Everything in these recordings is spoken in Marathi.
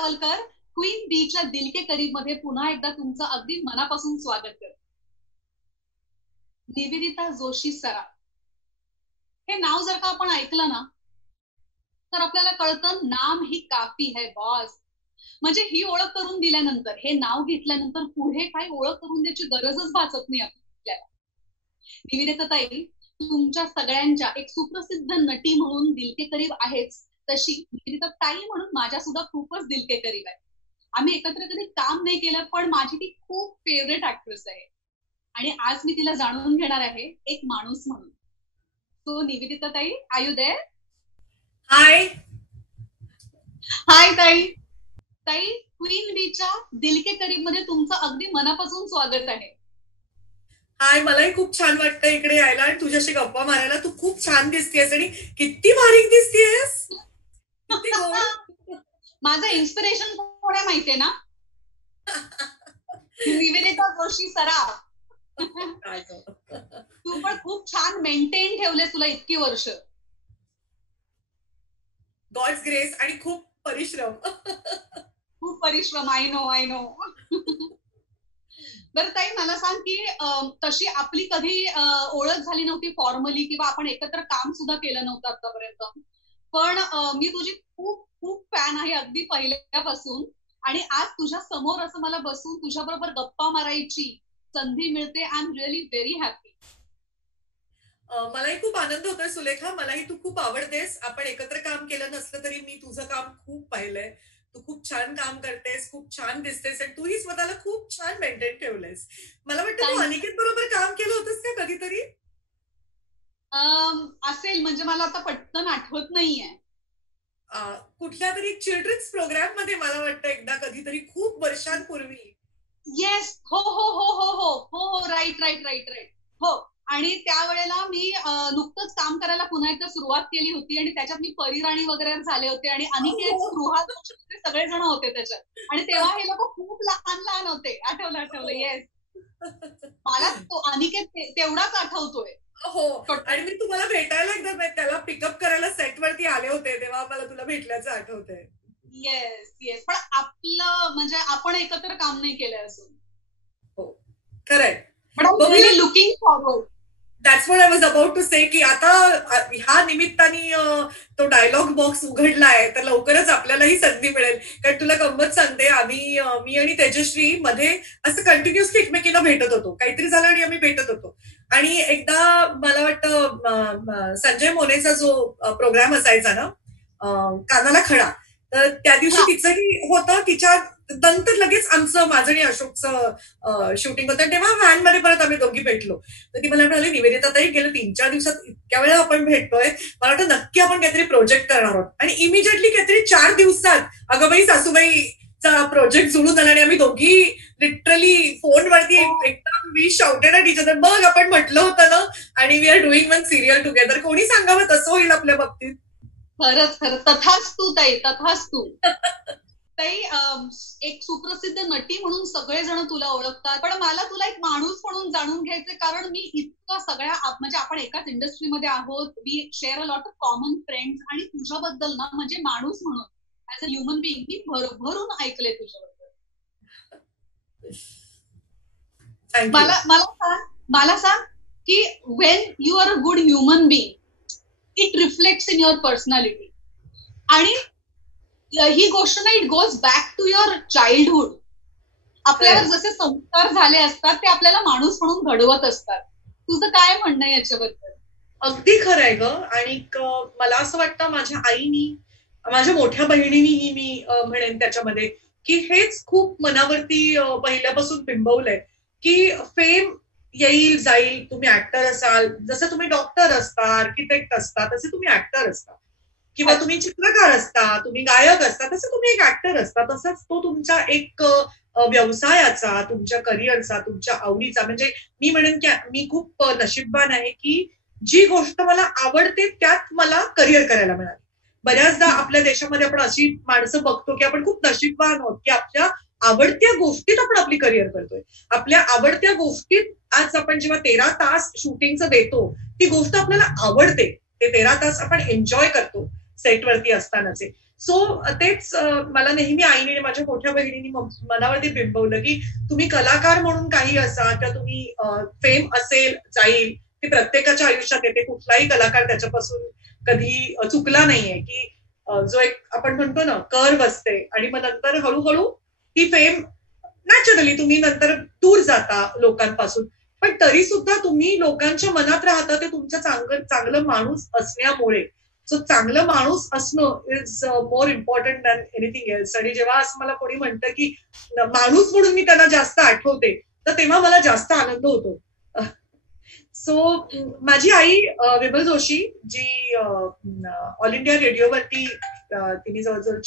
साळावलकर क्वीन बीच्या दिल के करीब मध्ये पुन्हा एकदा तुमचं अगदी मनापासून स्वागत करते. निवेदिता जोशी सराफ हे नाव जर का आपण ऐकलं ना तर आपल्याला कळतं नाम ही काफी है बॉस. म्हणजे ही ओळख करून दिल्यानंतर, हे नाव घेतल्यानंतर पुढे काही ओळख करून द्यायची गरजच भासत नाही आपल्याला. निवेदिता ताई तुमच्या सगळ्यांच्या एक सुप्रसिद्ध नटी म्हणून दिल के करीब आहेच, तशी निवेदिता ताई म्हणून माझ्या सुद्धा खूपच दिल के करीब आहे. आम्ही एकत्र कधी काम नाही केलं, पण माझी ती खूप फेवरेट ऍक्ट्रेस आहे आणि आज मी तिला जाणून घेणार आहे एक माणूस म्हणून. सो निवेदिता ताई, आर यू देअर? हाय हाय ताई. ताई क्वीन बीच्या दिल के करीब मध्ये तुमचं अगदी मनापासून स्वागत आहे. हाय, मलाही खूप छान वाटतं इकडे यायला आणि तुझ्याशी गप्पा मारायला. तू खूप छान दिसतेस आणि किती बारीक दिसतेस. किती गोड. माझं इन्स्पिरेशन कोण आहे माहितीये ना? निवेदिता जोशी सराफ. तू पण खूप छान मेंटेन ठेवले तुला इतकी वर्ष. गॉड्स ग्रेस आणि खूप परिश्रम. खूप परिश्रम. I know. बरं ताई, मला सांग की तशी आपली कधी ओळख झाली नव्हती फॉर्मली, किंवा आपण एकत्र काम सुद्धा केलं नव्हतं आतापर्यंत, पण मी तुझी खूप खूप फॅन आहे अगदी पहिल्यापासून. आणि आज तुझ्या समोर असं मला बसून तुझ्या बरोबर गप्पा मारायची संधी मिळते. I am really very happy. मलाही खूप आनंद होतोय सुलेखा. मलाही तू खूप आवडतेस. आपण एकत्र काम केलं नसलं तरी मी तुझं काम खूप पाहिलंय. तू खूप छान काम करतेस, खूप छान दिसतेस आणि तूही स्वतःला खूप छान मेंटेन ठेवलेस. मला वाटतं तू अनिकेत बरोबर काम केलं होतंस का कधीतरी? असेल, म्हणजे मला आता पटकन आठवत नाहीये. कुठल्या तरी चिल्ड्रन्स प्रोग्राम मध्ये मला वाटतं एकदा कधीतरी खूप वर्षांपूर्वी. येस, हो, राईट. हो. आणि त्यावेळेला मी नुकतंच काम करायला पुन्हा एकदा सुरुवात केली होती आणि त्याच्यात मी परिराणी वगैरे झाले होते आणि अनिकेत, स्पृहाल सगळेजण होते त्याच्यात. आणि तेव्हा हे लोक खूप लहान होते. आठवलं. येस, मला तो अनिकेत तेवढाच आठवतोय. हो, आणि मी तुम्हाला भेटायला एकदा त्याला पिकअप करायला सेट वरती आले होते, तेव्हा मला तुला भेटल्याचं आठवतंय. येस. पण आपलं म्हणजे आपण एकत्र काम नाही केलं असून. हो, खरंय. Looking forward. That's what I was about to say की आता ह्या निमित्ताने तो डायलॉग बॉक्स उघडलाय तर लवकरच आपल्यालाही संधी मिळेल. कारण तुला गंमत सांगते, मी आणि तेजश्री मध्ये असं कंटिन्युअसली एकमेकींना भेटत होतो. काहीतरी झालं आणि आम्ही भेटत होतो. आणि एकदा मला वाटतं संजय मोनेचा जो प्रोग्राम असायचा ना, कानाला खडा, तर त्या दिवशी तिचंही होतं. तिच्या नंतर लगेच माझं आणि अशोकचं शूटिंग होतं. तेव्हा व्हॅन मध्ये परत आम्ही दोघी भेटलो. तर ती मला म्हणाली, निवेदिता ताई गेल्या 3-4 दिवसात इतक्या वेळा आपण भेटतोय, मला वाटतं नक्की आपण काहीतरी प्रोजेक्ट करणार आहोत. आणि इमिजिएटली काहीतरी 4 दिवसात अगं बाई सासूबाईचा प्रोजेक्ट जुळून आला आणि आम्ही दोघी लिटरली फोनवरती एकदम we shouted at each other, बघ आपण म्हटलं होतं ना, आणि we are doing one serial together. कोणी सांगावं तसं होईल आपल्या बाबतीत. खरंच. तथाच तू ताई, तथाच तू. ताई, एक सुप्रसिद्ध नटी म्हणून सगळेजण तुला ओळखतात, पण मला तुला एक माणूस म्हणून जाणून घ्यायचं, कारण मी इतकं सगळ्या म्हणजे आपण एकाच इंडस्ट्रीमध्ये आहोत, we share a lot of common friends, आणि तुझ्याबद्दल ना म्हणजे माणूस म्हणून ऍज अ ह्युमन बिईंग मी भरभरून ऐकलंय तुझ्याबद्दल. मला सांग की when you are a good human being it reflects in your personality. आणि ही गोष्ट ना, it goes back to your childhood. आपल्यावर जसे संस्कार झाले असतात ते आपल्याला माणूस म्हणून घडवत असतात. तुझं काय म्हणणं आहे याच्याबद्दल? अगदी खरं आहे ग. आणि मला असं वाटतं माझ्या आईनी, माझ्या मोठ्या बहिणीनीही मी म्हणेन त्याच्यामध्ये की हेच खूप मनावरती पहिल्यापासून बिंबवलंय की फेम येईल जाईल, तुम्ही ऍक्टर असाल, जसं तुम्ही डॉक्टर असता, आर्किटेक्ट असता, तसे तुम्ही ऍक्टर असता, किंवा तुम्ही चित्रकार असता, तुम्ही गायक असता, तसं तुम्ही एक ऍक्टर असता. तसाच तो तुमचा एक व्यवसायाचा, तुमच्या करिअरचा, तुमच्या आवडीचा, म्हणजे मी म्हणेन की मी खूप नशीबवान आहे की जी गोष्ट मला आवडते त्यात मला करिअर करायला मिळाली. बऱ्याचदा आपल्या देशामध्ये आपण अशी माणसं बघतो की आपण खूप नशीबवान आहोत की आपल्या आवडत्या गोष्टीत आपण आपली करिअर करतोय. आपल्या आवडत्या गोष्टीत आज आपण जेव्हा 13 तास शूटिंगचं देतो, ती गोष्ट आपल्याला आवडते, ते 13 तास आपण एन्जॉय करतो सेटवरती असतानाचे. सो तेच मला नेहमी आईने माझ्या मोठ्या बहिणीने मनावरती बिंबवलं की तुम्ही कलाकार म्हणून काही असा किंवा तुम्ही फेम असेल जाईल ते प्रत्येकाच्या आयुष्यात येते. कुठलाही कलाकार त्याच्यापासून कधी चुकला नाहीये की जो एक आपण म्हणतो ना कर्व असते आणि मग नंतर हळूहळू ही फेम नॅचरली तुम्ही नंतर दूर जाता लोकांपासून, पण तरी सुद्धा तुम्ही लोकांच्या मनात राहता ते तुमचं चांगलं माणूस असण्यामुळे. सो चांगलं माणूस असणं is more important than anything else. आणि जेव्हा असं मला कोणी म्हणतं की माणूस म्हणून मी त्यांना जास्त आठवते तर तेव्हा मला जास्त आनंद होतो. सो माझी आई विमल जोशी जी ऑल इंडिया रेडिओवरती तिने जवळजवळ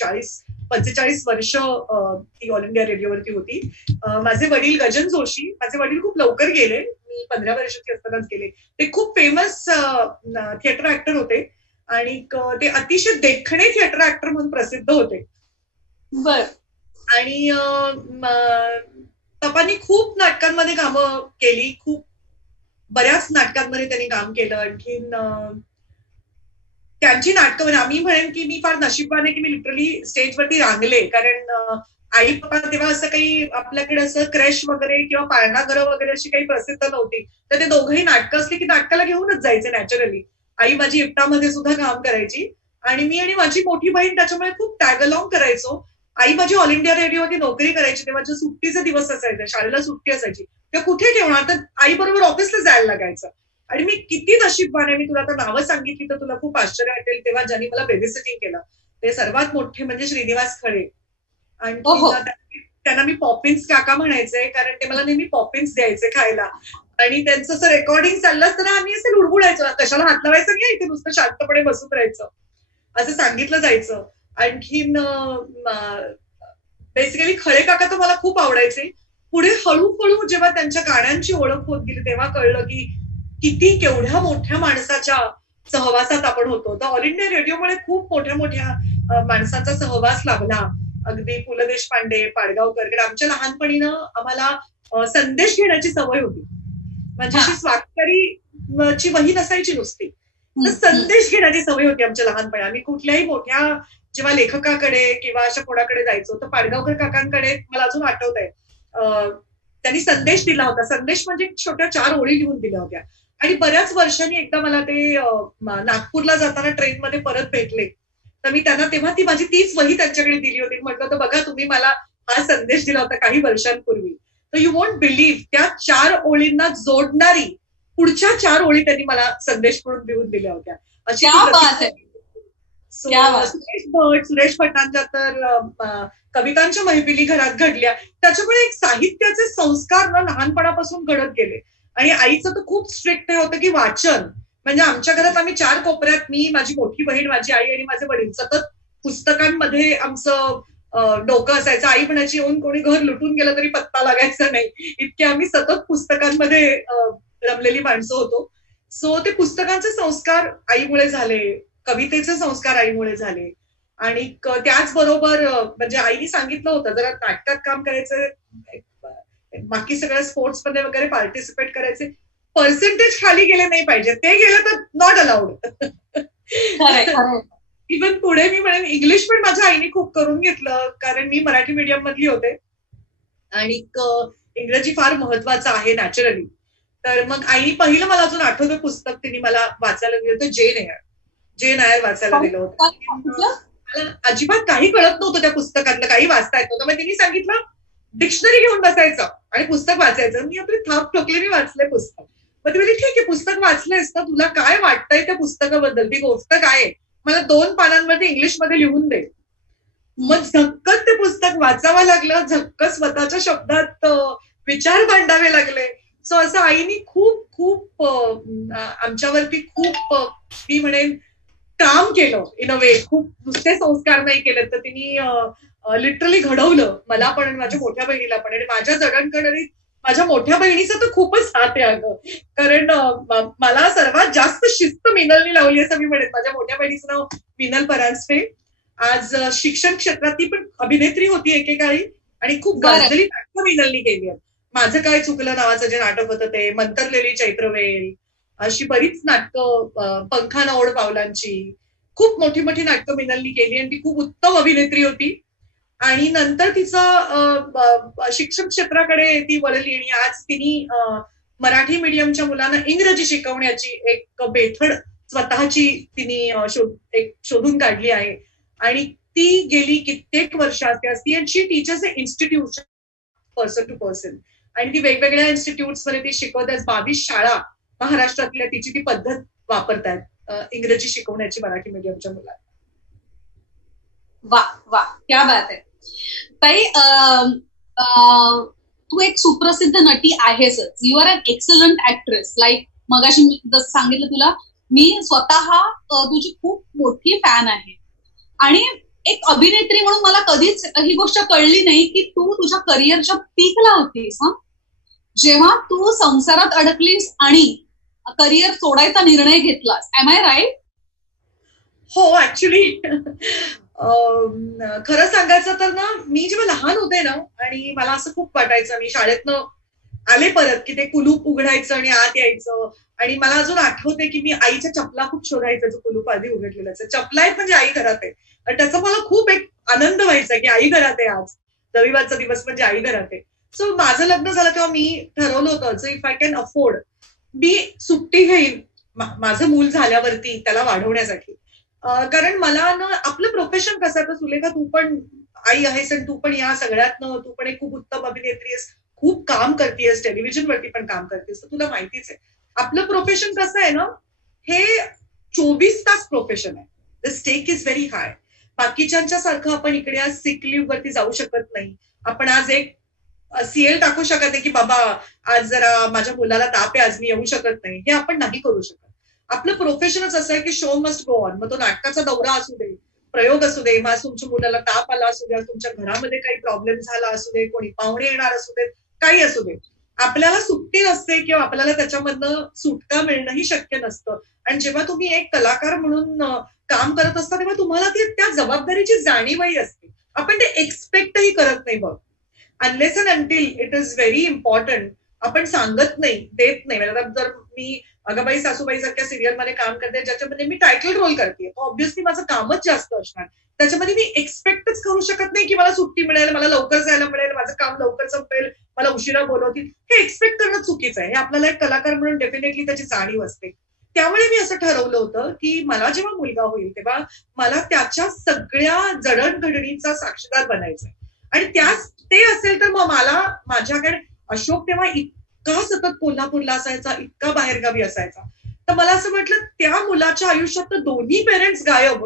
45 वर्ष ती ऑल इंडिया रेडिओवरती होती. माझे वडील गजन जोशी, माझे वडील खूप लवकर गेले, मी 15 वर्षाची असतानाच गेले. ते खूप फेमस थिएटर ऍक्टर होते आणि ते अतिशय देखणे थिएटर ऍक्टर म्हणून प्रसिद्ध होते. बर. आणि पप्पांनी खूप नाटकांमध्ये कामं केली, खूप बऱ्याच नाटकांमध्ये त्यांनी काम केलं. आणखीन त्यांची नाटकं म्हणजे आम्ही म्हणेन की मी फार नशीबवान आहे की मी लिटरली स्टेजवरती रांगले, कारण आई पप्पा तेव्हा असं काही आपल्याकडे असं क्रॅश वगैरे किंवा पाळणाघरं वगैरे अशी काही प्रसिद्ध नव्हती. तर ते दोघंही नाटकं असली की नाटकाला घेऊनच जायचे नॅचरली. आई माझी इफ्टामध्ये सुद्धा काम करायची आणि मी आणि माझी मोठी बहीण त्याच्यामुळे खूप टॅग अलॉंग करायचो. आई माझी ऑल इंडिया रेडिओमध्ये नोकरी करायची तेव्हा सुट्टीचा दिवस असायचा, शाळेला सुट्टी असायची, तेव्हा कुठे ठेवणार तर आई बरोबर ऑफिसला जायला लागायचं. आणि मी किती नशीबवान आहे, मी तुला आता नावं सांगितली तर तुला खूप आश्चर्य वाटेल. तेव्हा ज्यांनी मला बेबीसिटिंग केलं ते सर्वात मोठे म्हणजे श्रीनिवास खळे. आणि त्यांना मी पॉपिन्स काका म्हणायचे कारण ते मला नेहमी पॉपिन्स द्यायचे खायला. आणि त्यांचं असं रेकॉर्डिंग चाललं असताना आम्ही असं लुडबुडायचो, कशाला हात लावायचं नाही, इथे नुसतं शांतपणे बसून राहायचं असं सांगितलं जायचं. आणखीन बेसिकली खळे काका तर मला खूप आवडायचे. पुढे हळूहळू जेव्हा त्यांच्या गाण्यांची ओळख होत गेली तेव्हा कळलं की किती केवढ्या मोठ्या माणसाच्या सहवासात आपण होतो. तर ऑल इंडिया रेडिओमुळे खूप मोठ्या मोठ्या माणसांचा सहवास लाभला. अगदी पु ल देशपांडे, पाडगावकर. आमच्या लहानपणीनं आम्हाला संदेश घेण्याची सवय होती, म्हणजे अशी स्वाक्षरीची वही नसायची नुसती, तर संदेश घेण्याची सवय होती आमच्या लहानपणी. आम्ही कुठल्याही मोठ्या जेव्हा लेखकाकडे किंवा अशा कोणाकडे जायचो तर पाडगावकर काकांकडे मला अजून आठवत आहे त्यांनी संदेश दिला होता. संदेश म्हणजे छोट्या 4 ओळी लिहून दिल्या होत्या. आणि बऱ्याच वर्षांनी एकदा मला ते नागपूरला जाताना ट्रेनमध्ये परत भेटले तर मी त्यांना तेव्हा ती माझी 30 वही त्यांच्याकडे दिली होती. म्हटलं तर बघा तुम्ही मला हा संदेश दिला होता काही वर्षांपूर्वी. तर यू वोंट बिलीव्ह त्या 4 ओळींना जोडणारी पुढच्या 4 ओळी त्यांनी मला संदेश म्हणून लिहून दिल्या होत्या. अशी सुरेश भट, सुरेश भटांच्या तर कवितांच्या मैफिली घरात घडल्या. त्याच्यामुळे एक साहित्याचे संस्कार ना लहानपणापासून घडत गेले. आणि आईचं तर खूप स्ट्रिक्ट हे होतं की वाचन म्हणजे आमच्या घरात आम्ही 4 कोपऱ्यात, मी, माझी मोठी बहीण, माझी आई आणि माझे वडील, सतत पुस्तकांमध्ये आमचं डोकं असायचं. आई म्हणायची येऊन कोणी घर लुटून गेलं तरी पत्ता लागायचा नाही, इतके आम्ही सतत पुस्तकांमध्ये रमलेली माणसं होतो. सो ते पुस्तकांचे संस्कार आईमुळे झाले, कवितेचे संस्कार आईमुळे झाले. आणि त्याचबरोबर म्हणजे आईने सांगितलं होतं जरा नाटकात काम करायचं, बाकी सगळ्या स्पोर्ट्स मध्ये वगैरे पार्टिसिपेट करायचे, पर्सेंटेज खाली गेले नाही पाहिजे, ते गेलं तर नॉट अलाउड. इव्हन पुढे मी म्हणेन इंग्लिश पण माझ्या आईने खूप करून घेतलं कारण मी मराठी मीडियम मधली होते आणि इंग्रजी फार महत्वाचं आहे नॅचरली. तर मग आईने पहिलं मला अजून आठवतं पुस्तक तिने मला वाचायला दिलं होतं, जेन आयर वाचायला दिलं होतं. मला अजिबात काही कळत नव्हतं त्या पुस्तकातलं, काही वाचता येत नव्हतं. मग तिने सांगितलं डिक्शनरी घेऊन बसायचं आणि पुस्तक वाचायचं. मी आपली थाप ठोकली, मी वाचले पुस्तक. मग ती म्हणजे ठीक आहे पुस्तक वाचलंयस ना, तुला काय वाटतंय त्या पुस्तकाबद्दल, ती गोष्ट काय आहे, मला 2 पानांवरती इंग्लिशमध्ये लिहून दे. मग झक्कस ते पुस्तक वाचावं लागलं, झक्कस स्वतःच्या शब्दात विचार मांडावे लागले. सो असं आईनी खूप खूप आमच्यावरती खूप मी म्हणेन काम केलं इन अ वे. खूप नुसते संस्कार नाही केले तर तिने लिटरली घडवलं मला पण आणि माझ्या मोठ्या बहिणीला पण. आणि माझ्या जडणकडे माझ्या मोठ्या बहिणीचा तर खूपच हात आहे अगं, कारण मला सर्वात जास्त शिस्त मिनलनी लावली असं मी म्हणेन. माझ्या मोठ्या बहिणीचं नाव मिनल परांजपे. आज शिक्षण क्षेत्रात ती पण अभिनेत्री होती एकेकाळी आणि खूप गाजलेली नाटकं मिनलनी केली आहेत. माझं काय चुकलं नावाचं जे नाटक होतं ते, मंतरलेली चैत्रवेल, अशी बरीच नाटकं, पंखाना ओढ पावलांची, खूप मोठी मोठी नाटकं मिनलनी केली आणि ती खूप उत्तम अभिनेत्री होती. आणि नंतर तिचं शिक्षण क्षेत्राकडे ती वळली आणि आज तिने मराठी मीडियमच्या मुलांना इंग्रजी शिकवण्याची एक मेथड स्वतःची तिने एक शोधून काढली आहे. आणि ती गेली कित्येक वर्षात असती आणि she teachers institute person to person. आणि ती वेगवेगळ्या इन्स्टिट्यूट्समध्ये ती शिकवते. 22 शाळा महाराष्ट्रातल्या तिची ती पद्धत वापरतात इंग्रजी शिकवण्याची मराठी मीडियमच्या मुलांना. वा वा, क्या बात आहे ताई. तू एक सुप्रसिद्ध नटी आहेसच. You are an excellent actress. Like मगाशी मी जसं सांगितलं तुला, मी स्वतः तुझी खूप मोठी फॅन आहे. आणि एक अभिनेत्री म्हणून मला कधीच ही गोष्ट कळली नाही की तू तुझ्या करिअरच्या पीकला होतीस. जेव्हा तू संसारात अडकलीस आणि करिअर सोडायचा निर्णय घेतलास. Am I right? हो, ऍक्च्युली खरं सांगायचं तर ना, मी जेव्हा लहान होते ना आणि मला असं खूप वाटायचं, मी शाळेतनं आले परत की ते कुलूप उघडायचं आणि आत यायचं. आणि मला अजून आठवते की मी आईच्या चपला खूप शोधायचं, जो कुलूप आधी उघडलेलं आहे. चपला आहेत म्हणजे आई घरात आहे. आणि त्याचा मला खूप एक आनंद व्हायचा की आई घरात आहे, आज रविवारचा दिवस म्हणजे आई घरात आहे. सो माझं लग्न झालं तेव्हा मी ठरवलं होतं, इफ आय कॅन अफोर्ड मी सुट्टी घेईन माझं मूल झाल्यावरती त्याला वाढवण्यासाठी. कारण मला ना आपलं प्रोफेशन कसं आहे, तर सुलेखा तू पण आई आहेस आणि तू पण या सगळ्यातनं तू पण एक खूप उत्तम अभिनेत्री आहेस, खूप काम करतेस, टेलिव्हिजनवरती पण काम करतेस, तर तुला माहितीच आहे आपलं प्रोफेशन कसं आहे ना, हे 24 तास प्रोफेशन आहे. The stake is very high. बाकीच्यांच्या सारखं आपण इकडे आज सिक लिव्ह वरती जाऊ शकत नाही. आपण आज एक सीएल टाकू शकत नाही की बाबा आज जरा माझ्या मुलाला ताप आहे, आज मी येऊ शकत नाही. हे आपण नाही करू शकत. आपलं प्रोफेशनच असं आहे की शो मस्ट गो ऑन. मग तो नाटकाचा दौरा असू दे, प्रयोग असू दे, मग तुमच्या मुलाला ताप आला असू दे, तुमच्या घरामध्ये काही प्रॉब्लेम झाला असू दे, कोणी पाहुणे येणार असू दे, काही असू दे, आपल्याला सुट्टी नसते किंवा आपल्याला त्याच्यामधनं सुटका मिळणंही शक्य नसतं. आणि जेव्हा तुम्ही एक कलाकार म्हणून काम करत असता तेव्हा तुम्हाला त्या जबाबदारीची जाणीवही असते. आपण ते एक्सपेक्टही करत नाही बघ. Unless and until it is very important. आपण सांगत नाही, देत नाही. जर मी अगबाई सासूबाई सारख्या सिरियलमध्ये काम करते ज्याच्यामध्ये मी टायटल रोल करते, ऑब्व्हियसली माझं कामच जास्त असणार. त्याच्यामध्ये मी एक्सपेक्टच करू शकत नाही की मला सुट्टी मिळेल, मला लवकर जायला मिळेल, माझं काम लवकर संपेल, मला उशिरा बोलवतील. हे एक्सपेक्ट करणं चुकीचं आहे. हे आपल्याला एक कलाकार म्हणून डेफिनेटली त्याची जाणीव असते. त्यामुळे मी असं ठरवलं होतं की मला जेव्हा मुलगा होईल तेव्हा मला त्याच्या सगळ्या जडणघडणीचा साक्षीदार बनायचंय. आणि ते असेल तर मग मला माझ्याकडे अशोक तेव्हा इतका सतत कोल्हापूरला असायचा, इतका बाहेरगावी असायचा, तर मला असं म्हटलं त्या मुलाच्या आयुष्यात तर दोन्ही पेरेंट्स गायब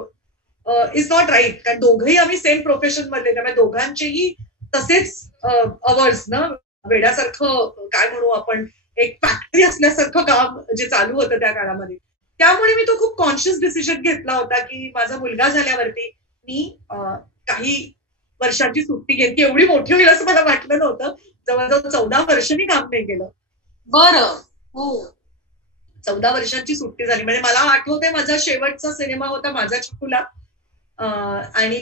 इज नॉट राईट. कारण दोघंही आम्ही सेम प्रोफेशन मध्ये, त्यामुळे दोघांचेही तसेच अवर्स ना, वेड्यासारखं काय म्हणू आपण, एक फॅक्टरी असल्यासारखं काम जे चालू होतं त्या काळामध्ये. त्यामुळे मी तो खूप कॉन्शियस डिसिजन घेतला होता की माझा मुलगा झाल्यावरती मी काही वर्षांची सुट्टी घेतली. एवढी मोठी होईल असं मला वाटलं नव्हतं. जवळजवळ 14 वर्ष मी काम नाही केलं. बरं, हो, 14 वर्षांची सुट्टी झाली. म्हणजे मला आठवतंय माझा शेवटचा सिनेमा होता माझा चकुला, आणि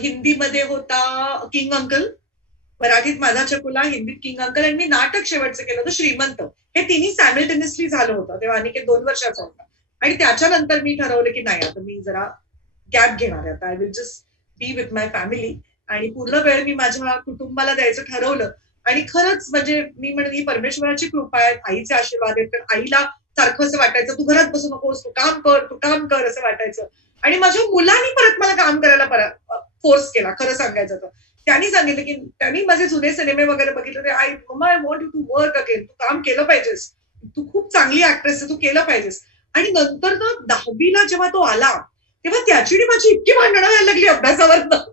हिंदीमध्ये होता किंग अंकल, मराठीत माझा चकुला, हिंदीत किंग अंकल. आणि मी नाटक शेवटचं केलं होतं श्रीमंत. हे तिन्ही सॅमिल्टेनियसली झालं होतं. तेव्हा अनिकेत 2 वर्षाचा होता. आणि त्याच्यानंतर मी ठरवलं की नाही, आता मी जरा गॅप घेणार आहे. आता I will just be with my family आणि पूर्ण वेळ मी माझ्या कुटुंबाला द्यायचं ठरवलं. आणि खरंच म्हणजे मी म्हणेन ही परमेश्वराची कृपा आहे, आईचे आशीर्वाद आहेत. तर आईला सारखं असं वाटायचं तू घरात बसू नकोस, तू काम कर असं वाटायचं. आणि माझ्या मुलांनी परत मला काम करायला फोर्स केला. खरं सांगायचं तर त्यांनी सांगितलं की त्यांनी माझे जुने सिनेमे वगैरे बघितले, I want you to work again, तू काम केलं पाहिजेस, तू खूप चांगली ऍक्ट्रेस आहे, तू केलं पाहिजेस. आणि नंतर ना 10वीला जेव्हा तो आला तेव्हा त्याची माझी इतकी भांडणं व्हायला लागली अभ्यासावरनं.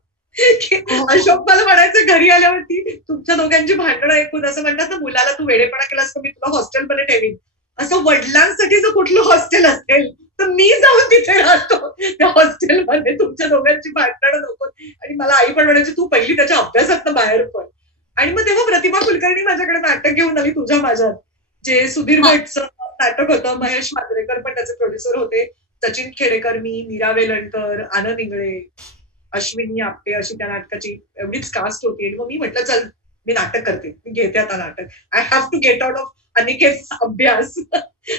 अशोक मला म्हणायचं घरी आल्यावरती, तुमच्या दोघांची भांडणं ऐकून असं म्हणतात ना, मुलाला तू वेडेपणा केलास तर मी तुला हॉस्टेलमध्ये ठेवीन. असं वडिलांसाठी जर कुठलं हॉस्टेल असेल तर मी जाऊन तिथे राहतो त्या हॉस्टेलमध्ये, तुमच्या दोघांची भांडणं नको. आणि मला आई पण म्हणायची तू पहिली त्याच्या अभ्यासातनं बाहेर पड. आणि मग तेव्हा प्रतिभा कुलकर्णी माझ्याकडे नाटक घेऊन आली तुझ्या माझ्यात, जे सुधीर भटचं नाटक होतं. महेश मांजरेकर पण त्याचे प्रोड्युसर होते, सचिन खेडेकर, मी, मीरा वेलणकर, आनंद इंगळे, अश्विनी आपटे, अशी त्या नाटकाची एवढीच कास्ट होती. आणि मग मी म्हटलं चल मी नाटक करते, मी घेते आता नाटक. I have to get out of अनिकेतचा अभ्यास.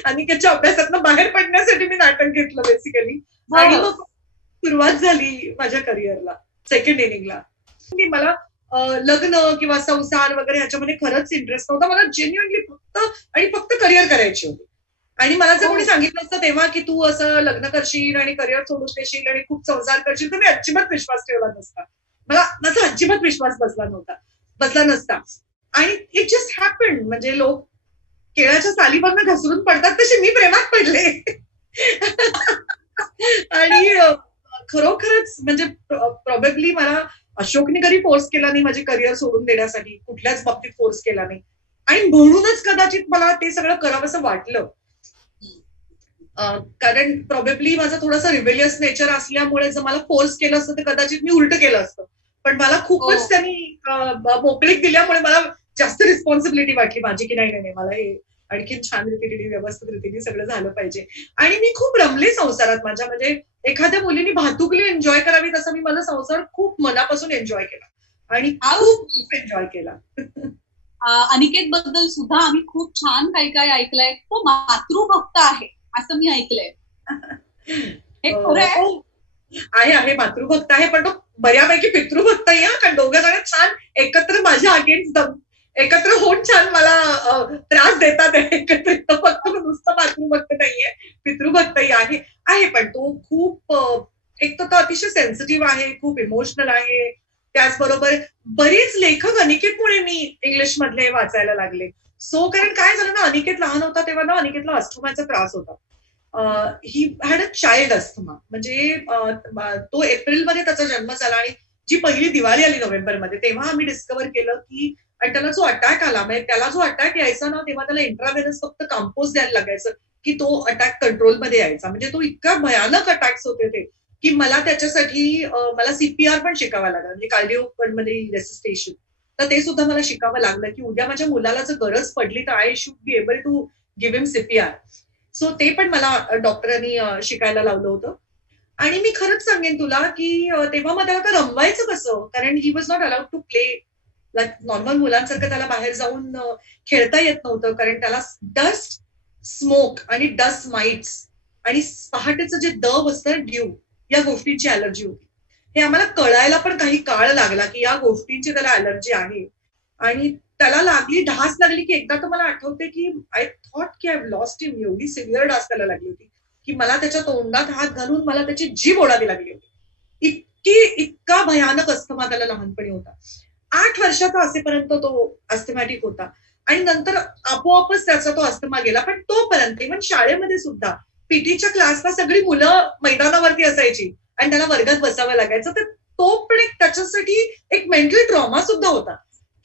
अनिकेतच्या अभ्यासातनं बाहेर पडण्यासाठी मी नाटक घेतलं बेसिकली. आणि मग सुरुवात झाली माझ्या करिअरला सेकंड इनिंगला. की मला लग्न किंवा संसार वगैरे ह्याच्यामध्ये खरंच इंटरेस्ट नव्हता. मला जेन्युअनली फक्त आणि फक्त करिअर करायची होती. आणि मला जर कोणी सांगितलं असतं तेव्हा की तू असं लग्न करशील आणि करिअर सोडून देशील आणि खूप संसार करशील तर मी अजिबात विश्वास ठेवला नसता. माझा अजिबात विश्वास बसला नसता. आणि इट जस्ट हॅपन. म्हणजे लोक केळाच्या सालीवरनं घसरून पडतात तसे मी प्रेमात पडले. आणि खरोखरच म्हणजे प्रॉबेबली मला अशोकने कधी फोर्स केला नाही माझे करिअर सोडून देण्यासाठी, कुठल्याच बाबतीत फोर्स केला नाही. आणि म्हणूनच कदाचित मला ते सगळं करावंसं वाटलं. कारण प्रॉबेबली माझं थोडंसं रिबेलियस नेचर असल्यामुळे जर मला फोर्स केलं असतं तर कदाचित मी उलट केलं असतं. पण मला खूपच त्यांनी मोकळीक दिल्यामुळे मला जास्त रिस्पॉन्सिबिलिटी वाटली माझी की नाही मला हे आणखी छान रीतीने व्यवस्थित रीतीने सगळं झालं पाहिजे. आणि मी खूप रमले संसारात माझ्या. म्हणजे एखाद्या मुलीने भातुकली एन्जॉय करावी तसं मी माझा संसार खूप मनापासून एन्जॉय केला आणि खूप एन्जॉय केला. अनिकेत बद्दल सुद्धा आम्ही खूप छान काही काय ऐकलंय. तो मातृभक्त आहे असं मी ऐकलंय. हे खरं आहे मातृभक्त आहे पण तो बऱ्यापैकी पितृभक्त आहे. कारण दोघं जण छान एकत्र माझ्या अगेन्स्ट एकत्र होऊन छान मला त्रास देतात. एकत्र फक्त नुसतं मातृभक्त नाहीये, पितृभक्तही आहे. पण तो खूप एक तर अतिशय सेन्सिटिव्ह आहे, खूप इमोशनल आहे. त्याचबरोबर बरेच लेखक अनिकेतमुळे मी इंग्लिश मधले वाचायला लागले. कारण काय झालं ना, अनिकेत लहान होता तेव्हा ना अनिकेतला अस्थमाचा त्रास होता. He had a child asthma. म्हणजे तो एप्रिलमध्ये त्याचा जन्म झाला आणि जी पहिली दिवाळी आली नोव्हेंबरमध्ये तेव्हा आम्ही डिस्कव्हर केलं की आणि त्याला जो अटॅक आला म्हणजे त्याला जो अटॅक यायचा ना तेव्हा त्याला इंट्राव्हेनस फक्त कंपोज द्यायला लागायचं की तो अटॅक कंट्रोलमध्ये यायचा. म्हणजे तो इतका भयानक अटॅक्स होते ते की मला त्याच्यासाठी मला सीपीआर पण शिकावा लागला. म्हणजे कार्डिओमध्ये रेसिस्टेशन तर ते सुद्धा मला शिकावं लागलं की उद्या माझ्या मुलाला जर गरज पडली तर I should be able to give him CPR. So ते पण मला डॉक्टरांनी शिकायला लावलं होतं. आणि मी खरंच सांगेन तुला की तेव्हा मग त्याला रमवायचं कसं, कारण he was not allowed to play normal मुलांसारखं त्याला बाहेर जाऊन खेळता येत नव्हतं. कारण त्याला डस्ट स्मोक आणि डस्ट माइट्स आणि पहाटेचं जे दव असतं ड्यू या गोष्टींची अलर्जी होती. हे आम्हाला कळायला पण काही काळ लागला की या गोष्टींची त्याला अलर्जी आहे. आणि त्याला ढास लागली की एकदा तर मला आठवते की आय थॉट की आय लॉस्ट हिम. एवढी सिव्हिअर ढास त्याला लागली होती की मला त्याच्या तोंडात हात घालून मला त्याची जीभ ओढावी लागली होती. इतका भयानक अस्थमा त्याला लहानपणी होता. 8 वर्षाचा असेपर्यंत तो अस्थमॅटिक होता आणि नंतर आपोआपच त्याचा तो अस्थमा गेला. पण तोपर्यंत इव्हन शाळेमध्ये सुद्धा पीटीच्या क्लासला सगळी मुलं मैदानावरती असायची आणि त्याला वर्गात बसावं लागायचं. तर तो पण एक त्याच्यासाठी एक मेंटल ट्रॉमा सुद्धा होता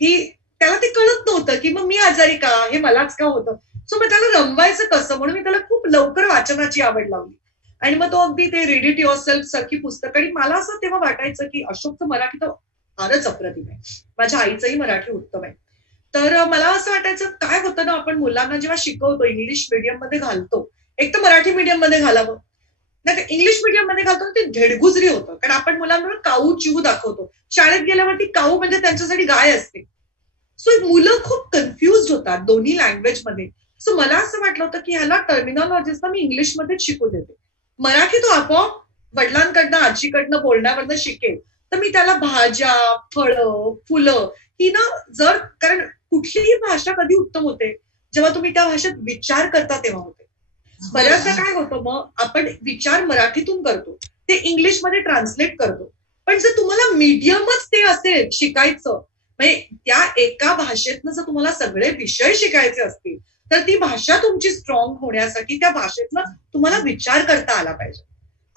की त्याला ते कळत नव्हतं की मग मी आजारी का, हे मलाच का होतं. सो मग त्याला रमवायचं कसं म्हणून मी त्याला खूप लवकर वाचनाची आवड लावली. आणि मग तो अगदी ते रीड इट युअरसेल्फ सारखी पुस्तक. आणि मला असं तेव्हा वाटायचं की अशोकचं मराठी तर फारच अप्रतिम आहे. माझ्या आईचंही मराठी उत्तम आहे. तर मला असं वाटायचं काय होतं ना, आपण मुलांना जेव्हा शिकवतो इंग्लिश मीडियम मध्ये घालतो, एक तर मराठी मीडियम मध्ये घालावं, नाही इंग्लिश मीडियम मध्ये घालतो ते धेडगुजरी होतं. कारण आपण मुलांना काऊ चिऊ दाखवतो. शाळेत गेल्यावरती काऊ म्हणजे त्यांच्यासाठी गाय असते. सो मुलं खूप कन्फ्युज होतात दोन्ही लँग्वेज मध्ये. सो मला असं वाटलं होतं की ह्याला टर्मिनॉलॉजीज मी इंग्लिशमध्येच शिकू देते. मराठी तो आपोआप वडिलांकडनं आजीकडनं बोलण्यावरनं शिकेल. तर मी त्याला भाज्या, फळं, फुलं ही ना जर कारण कुठलीही भाषा कधी उत्तम होते जेव्हा तुम्ही त्या भाषेत विचार करता तेव्हा होते. बऱ्याचदा काय होतं मग आपण विचार मराठीतून करतो ते इंग्लिशमध्ये ट्रान्सलेट करतो. पण जर तुम्हाला मीडियमच ते असेल शिकायचं म्हणजे त्या एका भाषेतनं जर तुम्हाला सगळे विषय शिकायचे असतील तर ती भाषा तुमची स्ट्रॉंग होण्यासाठी त्या भाषेतनं तुम्हाला विचार करता आला पाहिजे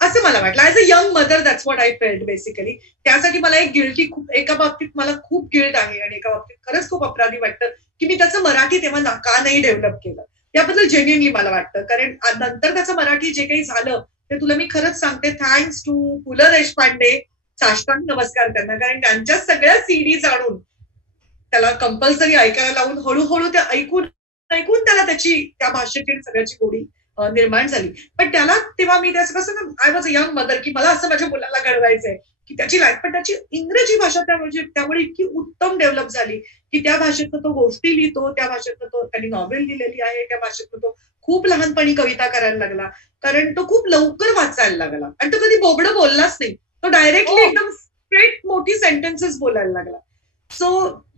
असं मला वाटलं. As a young mother that's what I felt basically. त्यासाठी मला एक गिल्टी खूप एका बाबतीत मला खूप गिल्ट आहे आणि एका बाबतीत खरंच खूप अपराधी वाटतं की मी त्याचं मराठी तेव्हा का नाही डेव्हलप केलं याबद्दल जेन्युइनली मला वाटतं. कारण नंतर त्याचं मराठी जे काही झालं ते तुला मी खरंच सांगते थँक्स टू पु ल देशपांडे. साष्टांग नमस्कार त्यांना. कारण त्यांच्या सगळ्या सीडीज आणून त्याला कंपल्सरी ऐकायला लावून हळूहळू ते ऐकून त्याला त्याची त्या भाषेची सगळ्याची गोडी निर्माण झाली. पण त्याला तेव्हा मी त्याचं कसं ना I was a young mother की मला असं माझ्या मुलाला घडवायचंय की त्याची लाईफ पण त्याची इंग्रजी भाषा त्यामुळे इतकी उत्तम डेव्हलप झाली की त्या भाषेतनं तो गोष्टी लिहितो, त्या भाषेतनं तो त्यांनी नॉव्हेल लिहिलेली आहे, त्या भाषेतनं तो खूप लहानपणी कविता करायला लागला, कारण तो खूप लवकर वाचायला लागला आणि तो कधी बोबडं बोललाच नाही. तो डायरेक्टली एकदम स्ट्रेट मोठी सेंटेन्सेस बोलायला लागला. सो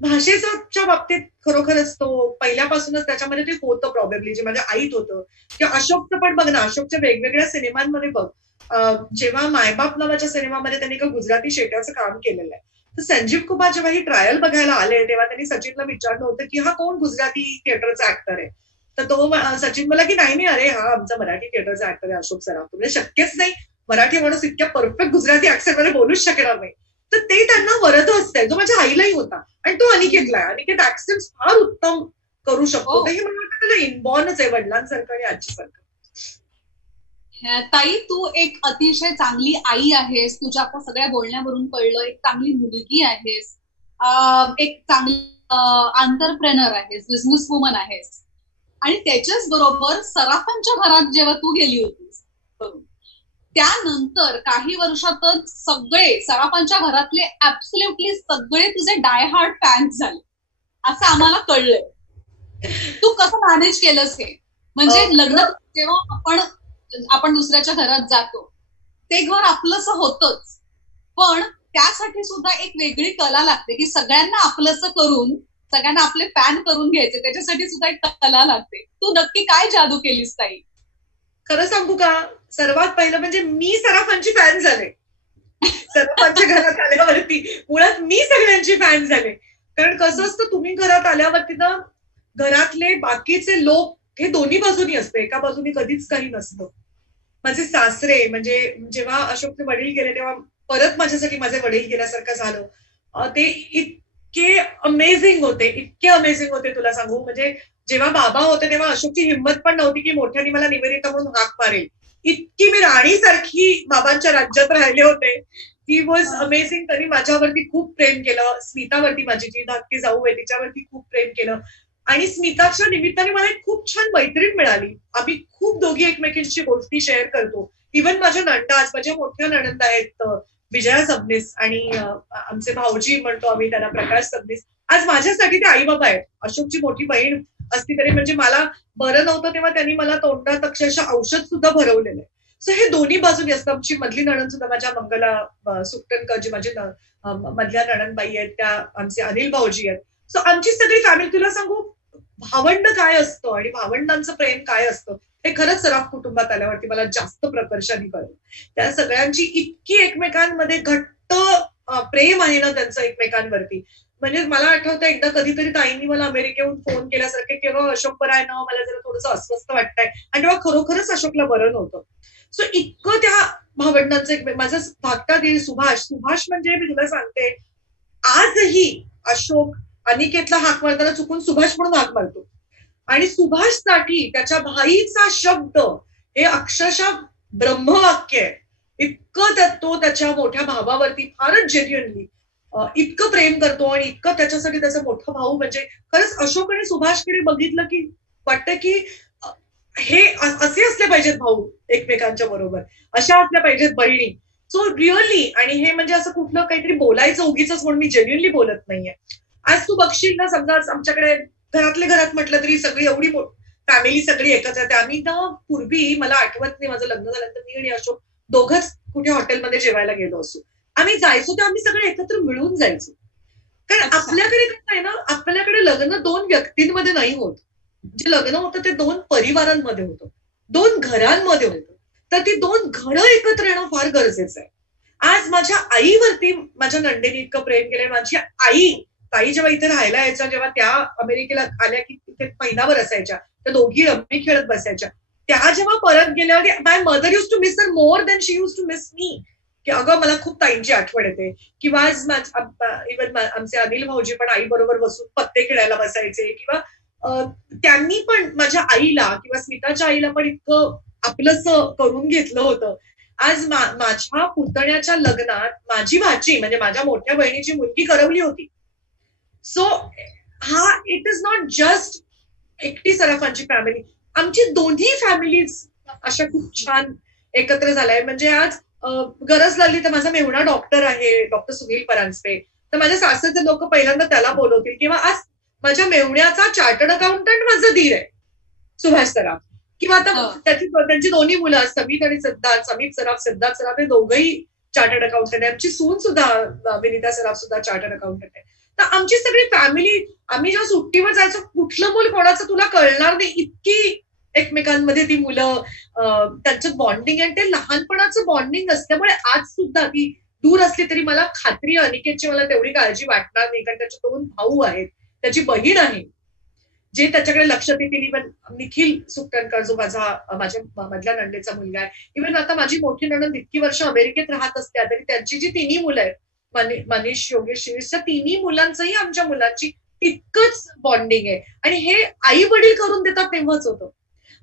भाषेच्या बाबतीत खरोखरच तो पहिल्यापासूनच त्याच्यामध्ये ते होतं प्रॉबेबली, जे माझ्या आईत होतं. किंवा अशोकचं पण बघ ना, अशोकच्या वेगवेगळ्या सिनेमांमध्ये बघ, जेव्हा मायबाप नावाच्या सिनेमामध्ये त्यांनी एका गुजराती शेट्याचं काम केलेलं आहे, तर संजीव कुमार जेव्हा ही ट्रायल बघायला आले तेव्हा त्यांनी सचिनला विचारलं होतं की हा कोण गुजराती थिएटरचा ऍक्टर आहे. तर तो सचिन मला की नाही अरे हा आमचा मराठी थिएटरचा ऍक्टर आहे अशोक सराफ. म्हणजे शक्यच नाही, मराठी माणूस इतक्या परफेक्ट गुजराती ऍक्सेंट मध्ये बोलूच शकणार नाही. तर ते त्यांना वरद असतंय, जो माझ्या आईलाही होता. आणि तो अनिकेतला आहे. अनिकेत ऍक्सेंट फार उत्तम करू शकतो. तर हे मला वाटतं त्याला इनबॉर्नच आहे, वडिलांसारखं आणि आजीसारखं. ताई, तू एक अतिशय चांगली आई आहेस, तुझ्या आता सगळ्या बोलण्यावरून कळलं. एक चांगली मुलगी आहेस, एक चांगली आंतरप्रेनर आहेस, बिझनेस वुमन आहेस. आणि त्याच्याच बरोबर सराफांच्या घरात जेव्हा तू गेली होतीस, त्यानंतर काही वर्षातच सगळे सराफांच्या घरातले ऍब्सोल्युटली सगळे तुझे डाय हार्ड फॅन्स झाले, असं आम्हाला कळलंय. तू कसं मॅनेज केलंस हे? म्हणजे लग्न जेव्हा आपण दुसऱ्याच्या घरात जातो, ते घर आपलंसं होतच, पण त्यासाठी सुद्धा एक वेगळी कला लागते की सगळ्यांना आपलंसं करून, सगळ्यांना आपले फॅन करून घ्यायचे. त्याच्यासाठी सुद्धा एक कला लागते. तू नक्की काय जादू केलीस ताई? खरं सांगू का, सर्वात पहिलं म्हणजे मी सराफांची फॅन झाले. सराफांच्या घरात आल्यावरती मुळात मी सगळ्यांची फॅन झाले. कारण कसं असतं, तुम्ही घरात आल्यावरती ना घरातले बाकीचे लोक हे दोन्ही बाजूनी असतं, एका बाजूनी कधीच काही नसतं. माझे सासरे म्हणजे जेव्हा अशोकचे वडील गेले तेव्हा परत माझ्यासाठी माझे वडील गेल्यासारखं झालं. ते इतके अमेझिंग होते, इतके अमेझिंग होते तुला सांगू. म्हणजे जेव्हा बाबा होते तेव्हा अशोकची हिंमत पण नव्हती की मोठ्याने मला निवेदिता म्हणून हाक मारेल. इतकी मी राणीसारखी बाबांच्या राज्यात राहिले होते. He was amazing. त्यांनी माझ्यावरती खूप प्रेम केलं. स्मितावरती, माझी जी धाकटी जाऊ आहे तिच्यावरती खूप प्रेम केलं. आणि स्मिताच्या निमित्ताने मला एक खूप छान मैत्रीण मिळाली. आम्ही खूप दोघी एकमेकींची गोष्टी शेअर करतो. इव्हन माझ्या नंदा, आज माझ्या मोठ्या नणंद आहेत विजया सबनीस, आणि आमचे भाऊजी म्हणतो आम्ही त्यांना, प्रकाश सबनीस. आज माझ्यासाठी ते आई बाबा आहेत. अशोकची मोठी बहीण असती तरी, म्हणजे मला बरं नव्हतं तेव्हा त्यांनी मला तोंडात अक्षरशः औषध सुद्धा भरवलेलं आहे. सो हे दोन्ही बाजूनी असतं. आमची मधली नणंद सुद्धा, माझ्या मंगला सुकटनकर जी माझी मधल्या नणंदबाई आहेत, त्या आमचे अनिल भाऊजी आहेत. सो आमची सगळी फॅमिली, तुला सांगू भावंड काय असतं आणि भावंडांचं प्रेम काय असतं हे खरंच सराफ कुटुंबात आल्यावरती मला जास्त प्रकर्षाने कळलं. त्या सगळ्यांची इतकी एकमेकांमध्ये घट्ट प्रेम आहे ना त्यांचं एकमेकांवरती. म्हणजे मला आठवतं एकदा कधीतरी ताईंनी मला अमेरिकेहून फोन केल्यासारखे, केव्हा अशोक बरं आहे ना, मला जरा थोडंसं अस्वस्थ वाटतंय. आणि तेव्हा खरोखरच अशोकला बरं नव्हतं. सो इतकं त्या भावंडांचं एक, माझा धाकटा दीर सुभाष म्हणजे मी तुला सांगते, आजही अशोक अनिकेतला हाक मारताना चुकून सुभाष म्हणून हाक मारतो. आणि सुभाषसाठी त्याच्या भाईचा शब्द हे अक्षरशः ब्रह्मवाक्य आहे. इतकं तो त्याच्या मोठ्या भावावरती फारच जेन्युअनली इतकं प्रेम करतो आणि इतकं त्याच्यासाठी त्याचा मोठा भाऊ. म्हणजे खरंच अशोक आणि सुभाषकडे बघितलं की वाटतं की हे असे असले पाहिजेत भाऊ एकमेकांच्या बरोबर, अशा असल्या पाहिजेत बहिणी. सो रिअली, आणि हे म्हणजे असं कुठलं काहीतरी बोलायचं उगीच म्हणून मी जेन्युअनली बोलत नाहीये. आज तू बघशील ना, समजा आमच्याकडे घरातले घरात म्हटलं तरी सगळी एवढी फॅमिली सगळी एकत्र येते. आम्ही ना पूर्वी, मला आठवत नाही माझं लग्न झाल्यानंतर मी आणि अशोक दोघंच कुठे हॉटेलमध्ये जेवायला गेलो असू, आम्ही जायचो तर आम्ही सगळे एकत्र मिळून जायचो. कारण आपल्याकडे काय आहे ना, आपल्याकडे लग्न दोन व्यक्तींमध्ये नाही होत. जे लग्न होतं ते दोन परिवारांमध्ये होतं, दोन घरांमध्ये होतं. तर ती दोन घरं एकत्र येणं फार गरजेचं आहे. आज माझ्या आईवरती माझ्या नंदेने इतकं प्रेम केलंय. माझी आई, ताई जेव्हा इथे राहायला यायच्या, जेव्हा त्या अमेरिकेला आल्या की तिथे महिनाभर असायच्या, त्या दोघी रम्मी खेळत बसायच्या. त्या जेव्हा परत गेल्या, my mother use to miss her more than she use to miss me. की अगं मला खूप ताईंची आठवण येते. किंवा आज इव्हन आमचे अनिल भाऊजी पण आई बरोबर बसून पत्ते खेळायला बसायचे. किंवा त्यांनी पण माझ्या आईला किंवा स्मिताच्या आईला पण इतकं आपलंसं करून घेतलं होतं. आज माझ्या पुतण्याच्या लग्नात माझी भाची, म्हणजे माझ्या मोठ्या बहिणीची मुलगी करवली होती. सो हा, इट इज नॉट जस्ट एकटी सराफांची फॅमिली, आमची दोन्ही फॅमिलीज अशा खूप छान एकत्र झालाय. म्हणजे आज गरज लागली तर माझा मेहुणा डॉक्टर आहे, डॉक्टर सुनील परांजपे, तर माझ्या सासरचे लोक पहिल्यांदा त्याला बोलवतील. किंवा आज माझ्या मेहुण्याचा चार्टर्ड अकाउंटंट माझा दीर आहे, सुभाष सराफ. किंवा आता त्यांची दोन्ही मुलं समीत आणि सिद्धार्थ, समीत सराफ सिद्धार्थ सराफ हे दोघंही चार्टर्ड अकाउंटंट आहे. आमची सून सुद्धा विनिता सराफ सुद्धा चार्टर्ड अकाउंटंट आहे. तर आमची सगळी फॅमिली, आम्ही जेव्हा सुट्टीवर जायचो कुठलं मूल कोणाचं तुला कळणार नाही, इतकी एकमेकांमध्ये ती मुलं त्यांचं बॉन्डिंग आहे. ते लहानपणाचं बॉन्डिंग असल्यामुळे आज सुद्धा ती दूर असली तरी मला खात्री आहे अनिकेतची मला तेवढी काळजी वाटणार नाही, कारण त्याचे 2 भाऊ आहेत, त्याची बहीण आहे जे त्याच्याकडे लक्ष देतील. इव्हन निखिल सुकटणकर जो माझ्या मधल्या नंदेचा मुलगा आहे, इव्हन आता माझी मोठी नणंद इतकी वर्ष अमेरिकेत राहत असते तरी त्यांची जी 3 मुलं आहेत मनीष, योगेश, शिरीष, त्या 3 मुलांचंही आमच्या मुलांची तितकंच बॉन्डिंग आहे. आणि हे आई वडील करून देतात तेव्हाच होतं.